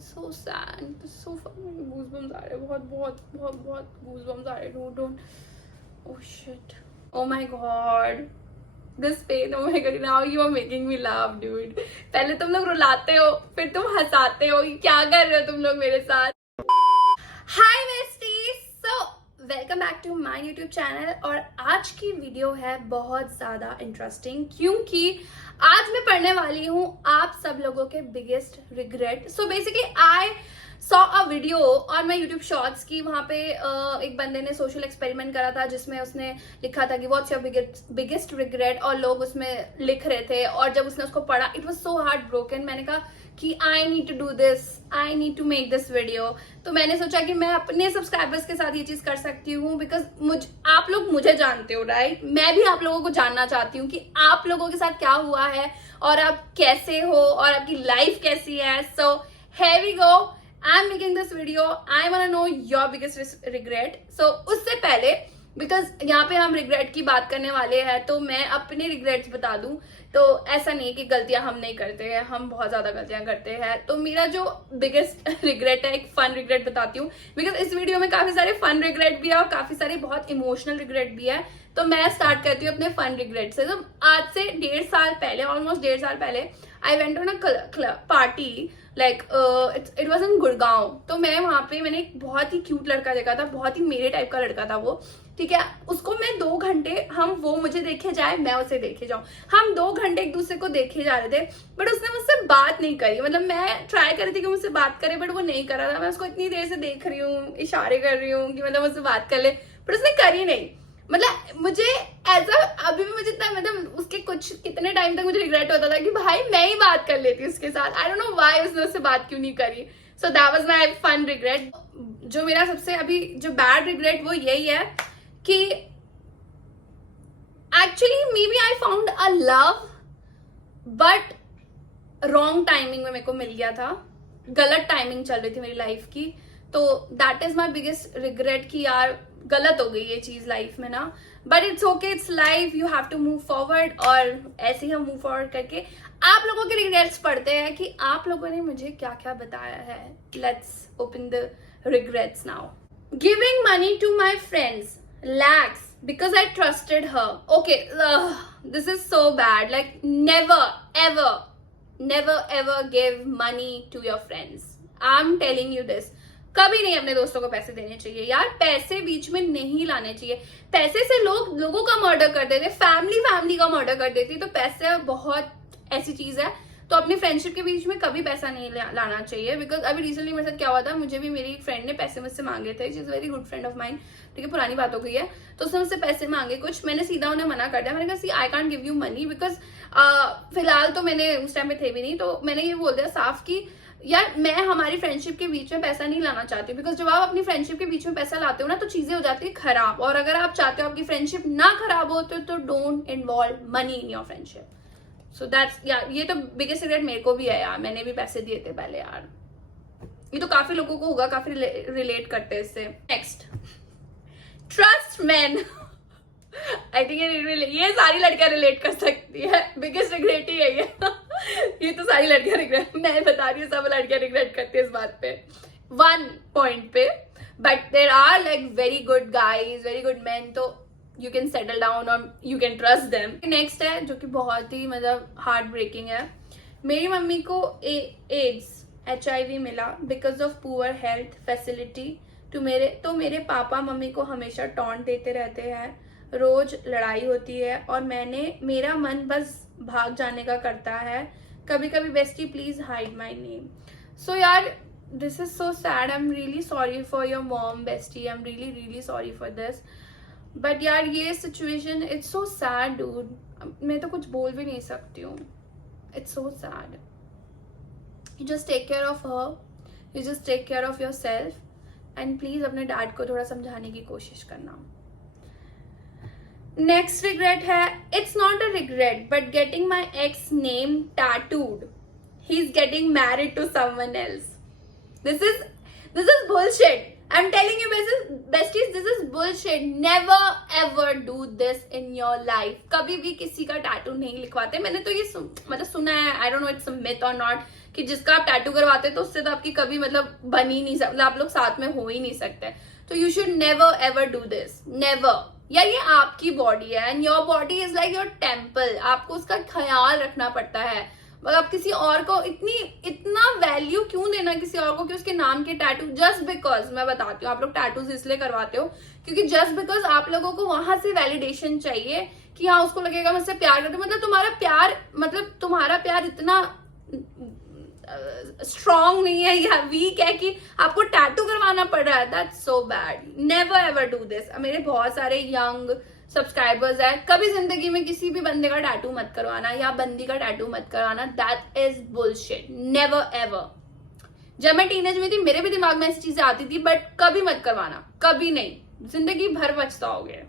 so sad. It's so fucking goosebumps आ रहे हैं, बहुत बहुत बहुत बहुत goosebumps आ रहे हैं. Don't. Oh shit. Oh my god. This pain. Oh my god. Now you are making me laugh, dude. पहले तुम लोग रुलाते हो, फिर तुम हंसाते हो. ये क्या कर रहे हो तुम लोग मेरे साथ? Hi besties. So welcome back to my YouTube channel. और आज की वीडियो है बहुत ज़्यादा इंटरेस्टिंग क्योंकि आज मैं पढ़ने वाली हूँ आप सब लोगों के biggest regret. So basically I saw a video और मैं यूट्यूब शॉर्ट्स की. वहाँ पे एक बंदे ने सोशल एक्सपेरिमेंट करा था जिसमें उसने लिखा था कि व्हाट्स योर बिगेस्ट रिग्रेट, और लोग उसमें लिख रहे थे. और जब उसने उसको पढ़ा it was so heart broken. मैंने कहा कि I need to do this, I need to make this video. तो मैंने सोचा कि मैं अपने सब्सक्राइबर्स के साथ ये चीज कर सकती हूँ बिकॉज आप लोग मुझे जानते हो, राइट? मैं भी आप लोगों को जानना चाहती हूँ कि आप लोगों के साथ क्या हुआ है और आप कैसे हो और आपकी लाइफ कैसी है. सो here we go. I'm making this video. I wanna know your biggest regret. So उससे पहले बिकॉज यहाँ पे हम रिग्रेट की बात करने वाले हैं तो मैं अपने रिग्रेट्स बता दूं. तो ऐसा नहीं कि गलतियां हम नहीं करते हैं, हम बहुत ज्यादा गलतियां करते हैं. तो मेरा जो बिगेस्ट रिग्रेट है, एक फन रिग्रेट बताती हूँ बिकॉज इस वीडियो में काफी सारे फन रिग्रेट भी है और काफी सारे बहुत इमोशनल रिग्रेट भी है. तो मैं स्टार्ट करती हूँ अपने फन रिग्रेट से. तो आज से 1.5 साल पहले, ऑलमोस्ट 1.5 साल पहले, I went on a party like it was in Gurgaon. तो मैं वहां पे मैंने एक बहुत ही क्यूट लड़का देखा था, बहुत ही मेरे टाइप का लड़का था वो, ठीक है. उसको मैं 2 घंटे, वो मुझे देखे जाए, मैं उसे देखे जाऊं, हम 2 घंटे एक दूसरे को देखे जा रहे थे. बट उसने मुझसे बात नहीं करी. मतलब मैं ट्राई कर रही थी कि मुझसे बात करे बट वो नहीं कर रहा था. मैं उसको इतनी देर से देख रही हूँ, इशारे कर रही हूँ कि मतलब मुझसे बात कर ले, बट उसने करी नहीं. मतलब मुझे ऐसा अभी भी मुझे इतना, मतलब उसके कितने टाइम तक मुझे रिग्रेट होता था कि भाई मैं ही बात कर लेती उसके साथ. आई डोंट नो व्हाई उसने उससे बात क्यों नहीं करी. So that was my fun regret. जो मेरा सबसे अभी जो बैड रिग्रेट वो यही है कि actually maybe I found a love but wrong timing में मेरे को मिल गया था. गलत टाइमिंग चल रही थी मेरी लाइफ की. तो that is my biggest regret कि यार गलत हो गई ये चीज लाइफ में ना. But it's okay, it's life, you have to move forward. और ऐसे ही हम मूव फॉरवर्ड करके आप लोगों के रिग्रेट्स पढ़ते हैं कि आप लोगों ने मुझे क्या क्या बताया है. Let's open the regrets now. Giving money to my friends lakhs because I trusted her. Okay, this is so bad. Like never ever give money to your friends. I'm telling you this. कभी नहीं अपने दोस्तों को पैसे देने चाहिए यार. पैसे बीच में नहीं लाने चाहिए. पैसे से लोगों का मर्डर कर देते, फैमिली का मर्डर कर देती. तो पैसे बहुत ऐसी चीज है. तो अपनी फ्रेंडशिप के बीच में कभी पैसा नहीं लाना चाहिए. बिकॉज अभी रिसेंटली मेरे साथ क्या हुआ था, मुझे भी मेरी एक फ्रेंड ने पैसे मुझसे मांगे थे. She is very good friend of mine, ठीक है, पुरानी बात हो गई है. तो उसने मुझसे पैसे मांगे कुछ, मैंने सीधा उन्हें मना कर दिया. मैंने कहा see I can't give you money because फिलहाल तो मैंने उस टाइम पे थे भी नहीं. तो मैंने ये बोल दिया साफ कि यार मैं हमारी फ्रेंडशिप के बीच में पैसा नहीं लाना चाहती. बिकॉज जब आप अपनी फ्रेंडशिप के बीच में पैसा लाते हो ना तो चीजें हो जाती है खराब. और अगर आप चाहते हो आपकी फ्रेंडशिप ना खराब हो तो don't involve money in your friendship. So that's यार, ये तो बिगेस्ट रिग्रेट मेरे को भी है यार. मैंने भी पैसे दिए थे पहले यार. ये तो काफी लोगों को होगा, काफी रिलेट करते हैं इससे. Next, trust man. I think ये सारी लड़कियां रिलेट कर सकती है. बिगेस्ट रिग्रेट ही है ये. ये तो सारी लड़कियां रिग्रेट, मैं बता रही हूँ, सब लड़कियां रिग्रेट करती है इस बात पे, 1 पॉइंट पे. But there are like very good guys, very good man. तो you can settle down और you can trust them. Next है जो कि बहुत ही मतलब हार्ट ब्रेकिंग है. मेरी मम्मी को एड्स HIV मिला because of poor health facility. तो मेरे पापा मम्मी को हमेशा टॉन्ट देते रहते हैं, रोज लड़ाई होती है और मेरा मन बस भाग जाने का करता है. कभी कभी bestie please hide my name. So यार this is so sad. I am really sorry for your mom bestie. I am really sorry for this. But यार ये situation it's so sad dude. मैं तो कुछ बोल भी नहीं सकती हूँ. It's so sad. You just take care of her, you just take care of yourself and please अपने डैड को थोड़ा समझाने की कोशिश करना. नेक्स्ट रिग्रेट है, it's not a regret but getting my ex name tattooed. He is getting married to someone else. This is bullshit. I'm telling you besties, this is bullshit. Never ever do this in your life. कभी भी किसी का tattoo नहीं लिखवाते. मैंने तो ये मतलब सुना है, I don't know it's a myth or not, कि जिसका आप टैटू करवाते तो उससे तो आपकी कभी मतलब बन ही नहीं सकता, मतलब आप लोग साथ में हो ही नहीं सकते. तो you should never ever do this, never. या ये आपकी बॉडी है and your body is like your temple, आपको उसका ख्याल रखना पड़ता है. मगर आप किसी और को इतना वैल्यू क्यों देना किसी और को कि उसके नाम के टैटू, जस्ट बिकॉज. मैं बताती हूँ, आप लोग टैटूज इसलिए करवाते हो क्योंकि जस्ट बिकॉज आप लोगों को वहां से वैलिडेशन चाहिए कि हाँ उसको लगेगा मुझसे प्यार करते. मतलब तुम्हारा प्यार इतना स्ट्रॉन्ग नहीं है या वीक है कि आपको टैटू करवाना पड़ रहा है. That's so bad. Never ever do this. मेरे बहुत सारे यंग सब्सक्राइबर्स है, कभी जिंदगी में किसी भी बंदे का टैटू मत करवाना या बंदी का टैटू मत करवाना. That is bullshit. Never ever. जब मैं टीनेज में थी मेरे भी दिमाग में ऐसी चीजें आती थी, बट कभी मत करवाना, कभी नहीं. जिंदगी भर पछताओगे.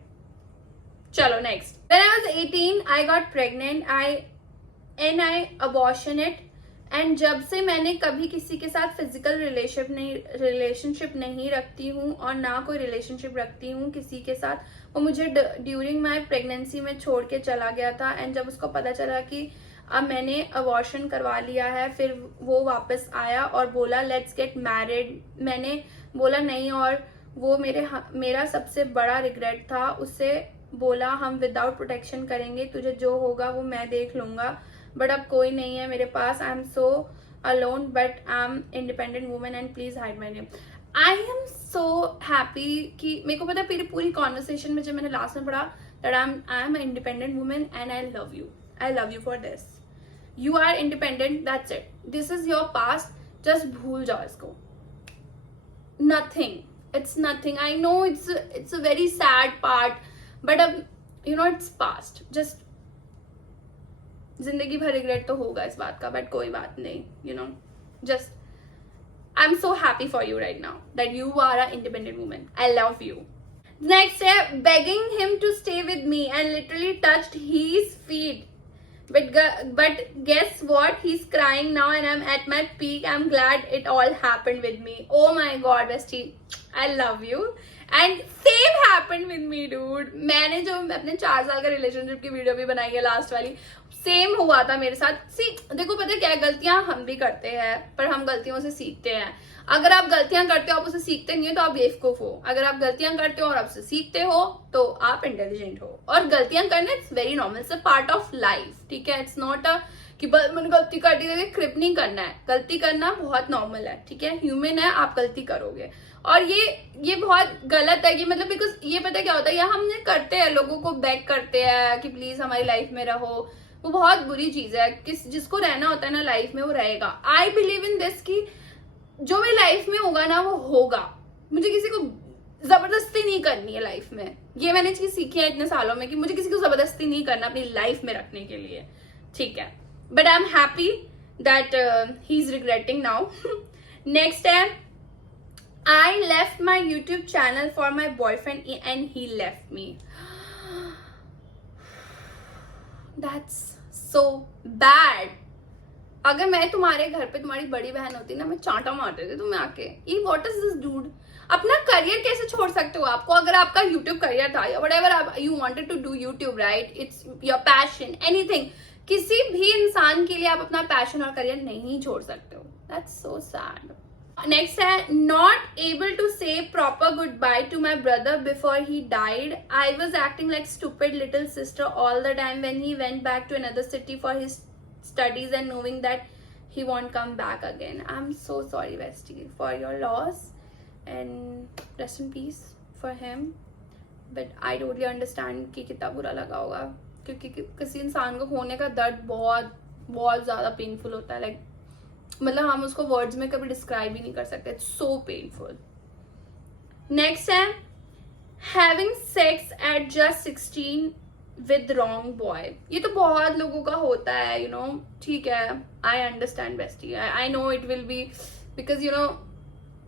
चलो next. When I was 18, I got pregnant. I abortion it. And जब से मैंने कभी किसी के साथ फिजिकल रिलेशनशिप नहीं रखती हूँ और ना कोई रिलेशनशिप रखती हूँ किसी के साथ. वो मुझे ड्यूरिंग माई प्रेगनेंसी में छोड़ के चला गया था एंड जब उसको पता चला कि अब मैंने अबॉर्शन करवा लिया है, फिर वो वापस आया और बोला लेट्स गेट मैरिड. मैंने बोला नहीं, और वो मेरा सबसे बड़ा रिग्रेट था. उससे बोला हम विदाउट प्रोटेक्शन करेंगे, तुझे जो होगा वो मैं देख लूंगा, बट अब कोई नहीं है मेरे पास. I am so alone but I am independent woman and please hide my name. I am so happy कि मेरे को पता है पूरी कॉन्वर्सेशन में जब मैंने लास्ट में पढ़ा that I am independent woman and I love you for this. You are independent, that's it. This is your past. Just भूल जाओ इसको. Nothing, it's nothing. I know it's a very sad part, but अब you know it's past. Just जिंदगी भर regret तो होगा इस बात का, बट कोई बात नहीं. You know, just I am so happy for you right now that you are a independent woman. I love you. Next है begging him to stay with me and literally touched his feet. But guess what? He's crying now and I'm at my peak. I'm glad it all happened with me. Oh my god, bestie. I love you. And same happened with me, dude. मैंने जो अपने 4 साल का relationship की video भी बनाई है last वाली, सेम हुआ था मेरे साथ. देखो पता है क्या, गलतियां हम भी करते हैं पर हम गलतियों से सीखते हैं. अगर आप गलतियां करते हो आप उसे सीखते नहीं हो तो आप बेवकूफ हो. अगर आप गलतियां करते हो और आप उसे सीखते हो तो आप इंटेलिजेंट हो. और गलतियां करना it's very normal, it's a part of life. ठीक है, इट्स नॉट अ कि मैंने गलती कर दी तो क्रिप नहीं करना है. गलती करना बहुत नॉर्मल है. ठीक है, ह्यूमन है, आप गलती करोगे. और ये बहुत गलत है कि मतलब बिकॉज ये पता क्या होता है, या हम करते हैं लोगों को बैक करते हैं कि प्लीज हमारी लाइफ में रहो. वो बहुत बुरी चीज है. जिसको रहना होता है ना लाइफ में वो रहेगा. आई बिलीव इन दिस कि जो मेरी लाइफ में होगा ना वो होगा. मुझे किसी को जबरदस्ती नहीं करनी है लाइफ में. ये मैंने चीज सीखी है इतने सालों में कि मुझे किसी को जबरदस्ती नहीं करना अपनी लाइफ में रखने के लिए. ठीक है, but I am happy that he is regretting now. Next है I left my YouTube channel for my boyfriend and he left me. That's so bad. अगर मैं तुम्हारे घर पे तुम्हारी बड़ी बहन होती ना, मैं चांटा मारते थे तुम्हें आके. ये व्हाट इज दिस डूड. अपना करियर कैसे छोड़ सकते हो आपको? अगर आपका यूट्यूब करियर था या whatever you wanted to do YouTube, right, it's your passion, anything. किसी भी इंसान के लिए आप अपना पैशन और करियर नहीं छोड़ सकते हो. That's so sad. Next है not able to say proper goodbye to my brother before he died. I was acting like stupid little sister all the time when he went back to another city for his studies and knowing that he won't come back again. I'm so sorry bestie for your loss and rest in peace for him. But I totally understand कि कितना बुरा लगा होगा क्योंकि किसी इंसान को खोने का दर्द बहुत बहुत ज्यादा पेनफुल होता है. लाइक मतलब हम उसको वर्ड्स में कभी डिस्क्राइब ही नहीं कर सकते. It's so painful. नेक्स्ट है having sex at just 16 with wrong boy. ये तो बहुत लोगों का होता है, यू नो. ठीक है, I understand bestie. I know it will be because you no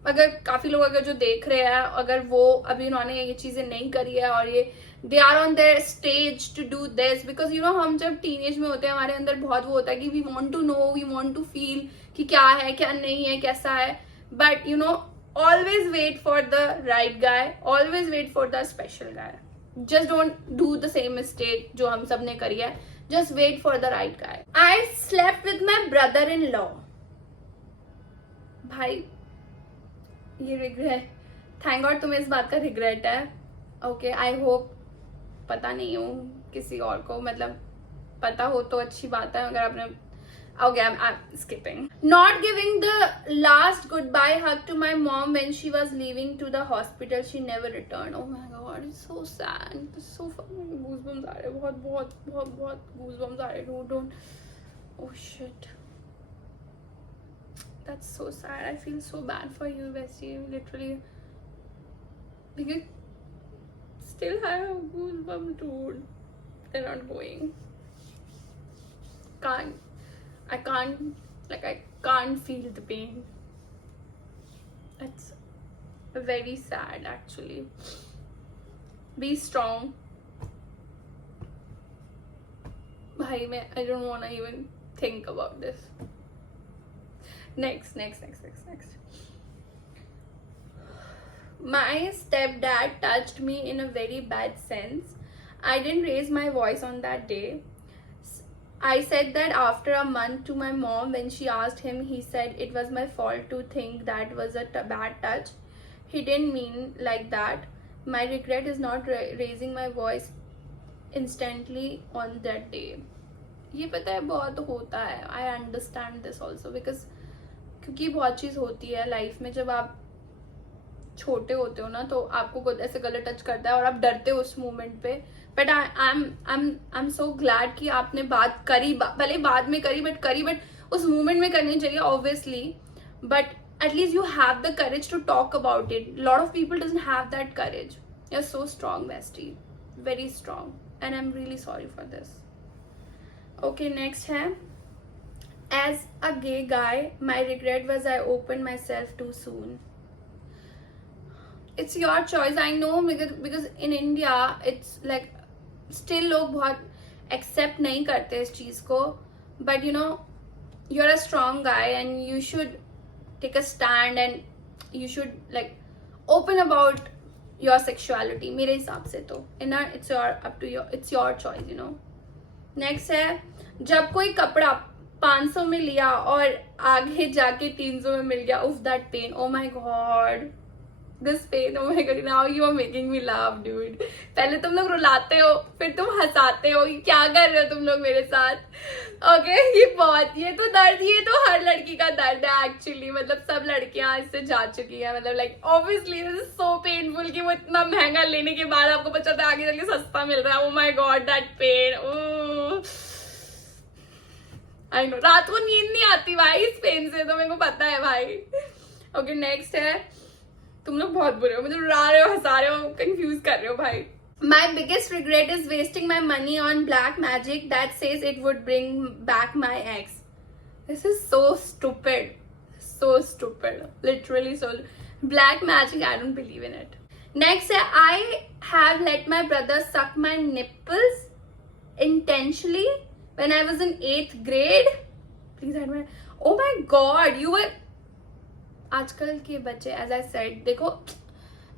अगर काफी लोग अगर जो देख रहे हैं, अगर वो अभी उन्होंने ये चीजें नहीं करी है और ये they are on their stage to do this, because you know हम जब टीनेज में होते हैं हमारे अंदर बहुत वो होता है कि we want to know, we want to feel कि क्या है क्या नहीं है कैसा है. But you know always wait for the right guy, always wait for the special guy. Just don't do the same mistake जो हम सब ने करी है. Just wait for the right guy. I slept with my brother in law. भाई ये regret, thank God तुम्हें इस बात का रिग्रेट है. ओके आई होप, पता नहीं हो किसी और को, मतलब पता हो तो अच्छी बात है. अगर आपने okay, I'm skipping. Not giving the last goodbye hug to my mom when she was leaving to the hospital. She never returned. Oh my god, it's so sad. It's so fucking goosebumps आ रहे हैं. बहुत बहुत बहुत बहुत goosebumps आ रहे हैं. Don't. Oh shit. That's so sad. I feel so bad for you, Bessie. Literally. Because still have goosebumps, dude. They're not going. I can't feel the pain. It's very sad actually. Be strong. Bhai, I don't want to even think about this. Next. My stepdad touched me in a very bad sense. I didn't raise my voice on that day. I said that after a month to my mom when she asked him. He said it was my fault to think that was a bad touch. He didn't mean like that. My regret is not raising my voice instantly on that day. ये पता है बहुत होता है. I understand this also because क्योंकि बहुत चीज़ होती है लाइफ में. जब आप छोटे होते हो ना तो आपको कुछ ऐसे गलत टच करता है और आप डरते हो उस मोमेंट पे. But I am so glad कि आपने बात करी, भले बाद में करी बट उस मोमेंट में करनी चाहिए obviously. But at least you have the courage to talk about it. Lot of people doesn't have that courage. You are so strong bestie, very strong, and I am really sorry for this. Okay next है. As a gay guy my regret was I open myself too soon. It's your choice. I know because in India it's like still लोग बहुत accept नहीं करते इस चीज को. But you know you're a strong guy and you should take a stand and you should like open about your sexuality. मेरे हिसाब से तो it's your choice, you know. Next है, जब कोई कपड़ा 500 में लिया और आगे जाके 300 में मिल गया. Oof, that pain. Oh my god. This pain, oh my god, now you are making me laugh, dude. पहले तुम लोग रुलाते हो, फिर तुम हंसाते हो. क्या कर रहे हो तुम लोग मेरे साथ? ओके ये तो दर्द, ये तो हर लड़की का दर्द है एक्चुअली. मतलब सब लड़कियां इससे जा चुकी है. मतलब like obviously this is so painful कि वो इतना महंगा लेने के बाद आपको पता चलता है आगे चल के सस्ता मिल रहा है. oh my god, that pain. I know रात को नींद नहीं आती भाई इस पेन से, तो मेरे को पता है भाई. ओके नेक्स्ट है. तुम लोग बहुत बुरे हो, मुझे रुला रहे हो, हंसा रहे हो, कंफ्यूज कर रहे हो भाई. My biggest regret is wasting my money on black magic that says it would bring back my ex. This is so stupid. Literally so. Black magic, I don't believe in it. Next, I have let my brother suck my nipples intentionally when I was in 8th grade. Please admit. Oh my god, you were. आजकल के बच्चे as I said, देखो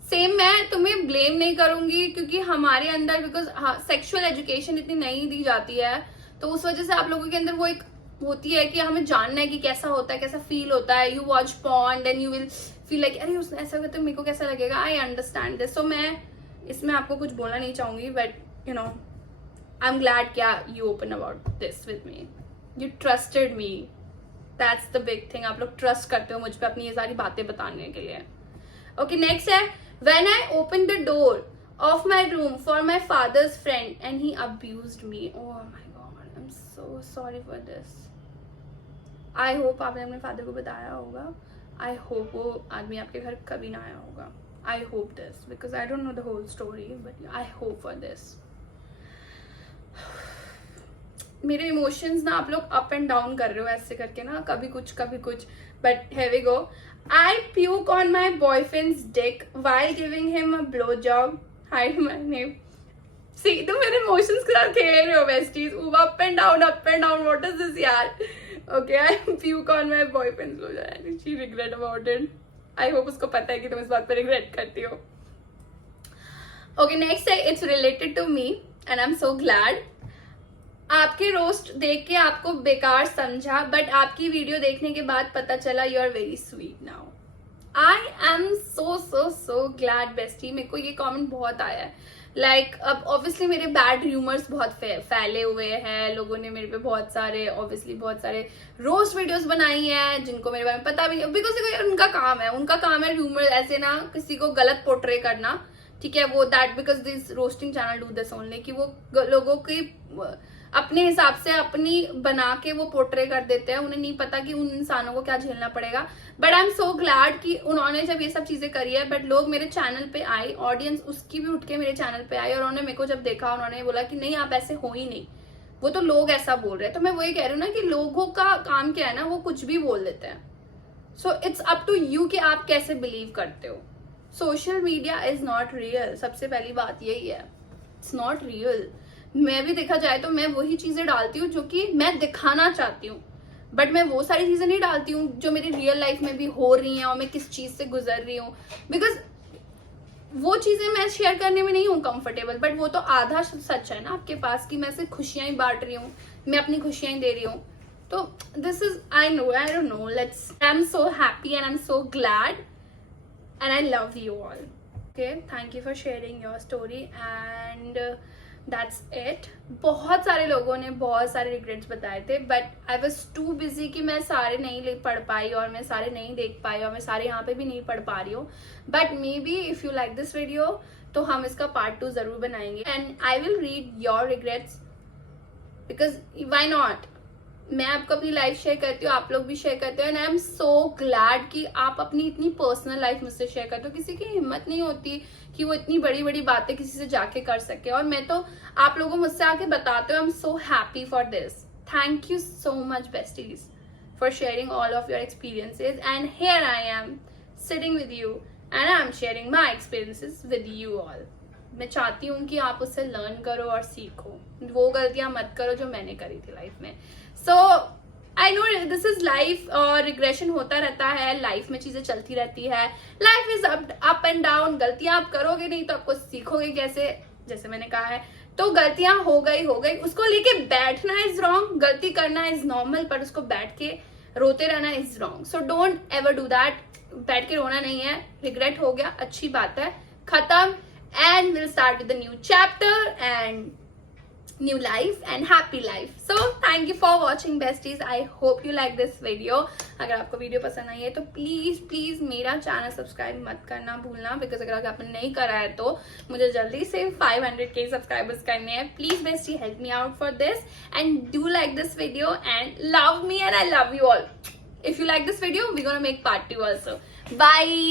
same मैं तुम्हें blame नहीं करूंगी क्योंकि हमारे अंदर बिकॉज सेक्सुअल एजुकेशन इतनी नहीं दी जाती है, तो उस वजह से आप लोगों के अंदर वो एक होती है कि हमें जानना है कि कैसा होता है, कैसा फील होता है. You watch porn then you will feel like अरे उसने ऐसा करता है मेरे को कैसा लगेगा. I understand this. सो मैं इसमें आपको कुछ बोलना नहीं चाहूंगी but you know I am glad क्या you open about this with me. You trusted me. That's the big thing. आप लोग ट्रस्ट करते हो मुझ पे अपनी ये सारी बातें बताने के लिए. ओके नेक्स्ट है. When I opened the door of my room for my father's friend and he abused me. Oh my god, I'm so sorry for this. I hope आपने अपने फादर को बताया होगा. I hope वो आदमी आपके घर कभी ना आया होगा. I hope this because I don't know the whole story but I hope for this. मेरे इमोशंस ना आप लोग अप एंड डाउन कर रहे हो ऐसे करके ना, कभी कुछ but here we go. I puke on my boyfriend's dick while giving him a blowjob. Hide my name. See, तुम मेरे इमोशंस के साथ खेल रहे हो besties. Up and down. What is this यार? Okay, I puke on my boyfriend's blowjob. She regret about it. I hope उसको पता है कि तुम इस बात पर regret करती हो. Okay, next है. It's related to me and I'm so glad. आपके रोस्ट देख के आपको बेकार समझा, बट आपकी वीडियो देखने के बाद पता चला you are very sweet now. I am so glad bestie. मेरे को ये कमेंट बहुत आया है. लाइक अब ऑब्वियसली मेरे बैड र्यूमर्स बहुत फैले हुए हैं. लोगों ने मेरे पे बहुत सारे रोस्ट वीडियोस बनाई हैं जिनको मेरे बारे में पता भी नहीं, बिकॉज उनका काम है र्यूमर ऐसे ना किसी को गलत पोर्ट्रे करना. ठीक है, वो that because this roasting channel do this only कि वो लोगों की अपने हिसाब से अपनी बना के वो पोर्ट्रे कर देते हैं. उन्हें नहीं पता कि उन इंसानों को क्या झेलना पड़ेगा. But I am so glad कि उन्होंने जब ये सब चीजें करी है, बट लोग मेरे चैनल पे आए, ऑडियंस उसकी भी उठ के मेरे चैनल पे आई और उन्होंने मेरे को जब देखा उन्होंने बोला कि नहीं आप ऐसे हो ही नहीं, वो तो लोग ऐसा बोल रहे हैं. तो मैं वही कह रही हूँ ना कि लोगों का काम क्या है ना, वो कुछ भी बोल देते हैं. So it's up to you कि आप कैसे बिलीव करते हो. Social media is not real. सबसे पहली बात यही है, इट्स नॉट रियल. मैं भी देखा जाए तो मैं वही चीजें डालती हूँ जो कि मैं दिखाना चाहती हूँ, बट मैं वो सारी चीजें नहीं डालती हूँ जो मेरी रियल लाइफ में भी हो रही हैं और मैं किस चीज से गुजर रही हूँ. बिकॉज वो चीजें मैं शेयर करने में नहीं हूँ कंफर्टेबल, बट वो तो आधा सच है ना आपके पास कि मैं सिर्फ खुशियां ही बांट रही हूँ, मैं अपनी खुशियां ही दे रही हूँ. तो this is I don't know, I am so happy and I am so glad and I love you all. Okay, thank you for sharing your story and that's it. बहुत सारे लोगों ने बहुत सारे रिग्रेट्स बताए थे, but I was too busy कि मैं सारे नहीं पढ़ पाई और मैं सारे नहीं देख पाई और मैं सारे यहाँ पे भी नहीं पढ़ पा रही हूँ. But maybe if you like this video तो हम इसका पार्ट 2 जरूर बनाएंगे and I will read your regrets because why not. मैं आपको अपनी लाइफ शेयर करती हूँ, आप लोग भी शेयर करते हो and I am so glad कि आप अपनी इतनी पर्सनल लाइफ मुझसे शेयर करते हो. किसी की हिम्मत नहीं होती कि वो इतनी बड़ी बड़ी बातें किसी से जाके कर सके, और मैं तो आप लोगों मुझसे आके बताते हो. आई am so happy for this. Thank you so much besties for sharing all of your experiences and here I am sitting with you and I am sharing my experiences with you all. मैं चाहती हूँ कि आप उससे learn करो और सीखो, वो गलतियां मत करो जो मैंने करी थी लाइफ में. So I know this is life और रिग्रेशन होता रहता है. लाइफ में चीजें चलती रहती है. Life is up and down. गलतियां आप करोगे नहीं तो आपको सीखोगे कैसे, जैसे मैंने कहा है. तो गलतियां हो गई, उसको लेके बैठना इज रॉन्ग. गलती करना इज नॉर्मल, पर उसको बैठ के रोते रहना is wrong. So don't ever do that. बैठ के रोना नहीं है. रिग्रेट हो गया, अच्छी बात है, खत्म. And we'll start with the new chapter and new life and happy life. So thank you for watching besties. I hope you like this video. अगर आपको वीडियो पसंद आई है तो प्लीज मेरा चैनल सब्सक्राइब मत करना भूलना, बिकॉज अगर आपने नहीं करा है तो मुझे जल्दी से 500k सब्सक्राइबर्स करने हैं. Please bestie help me out for this and do like this video and love me and I love you all. If you like this video, we're gonna make part 2 also. Bye.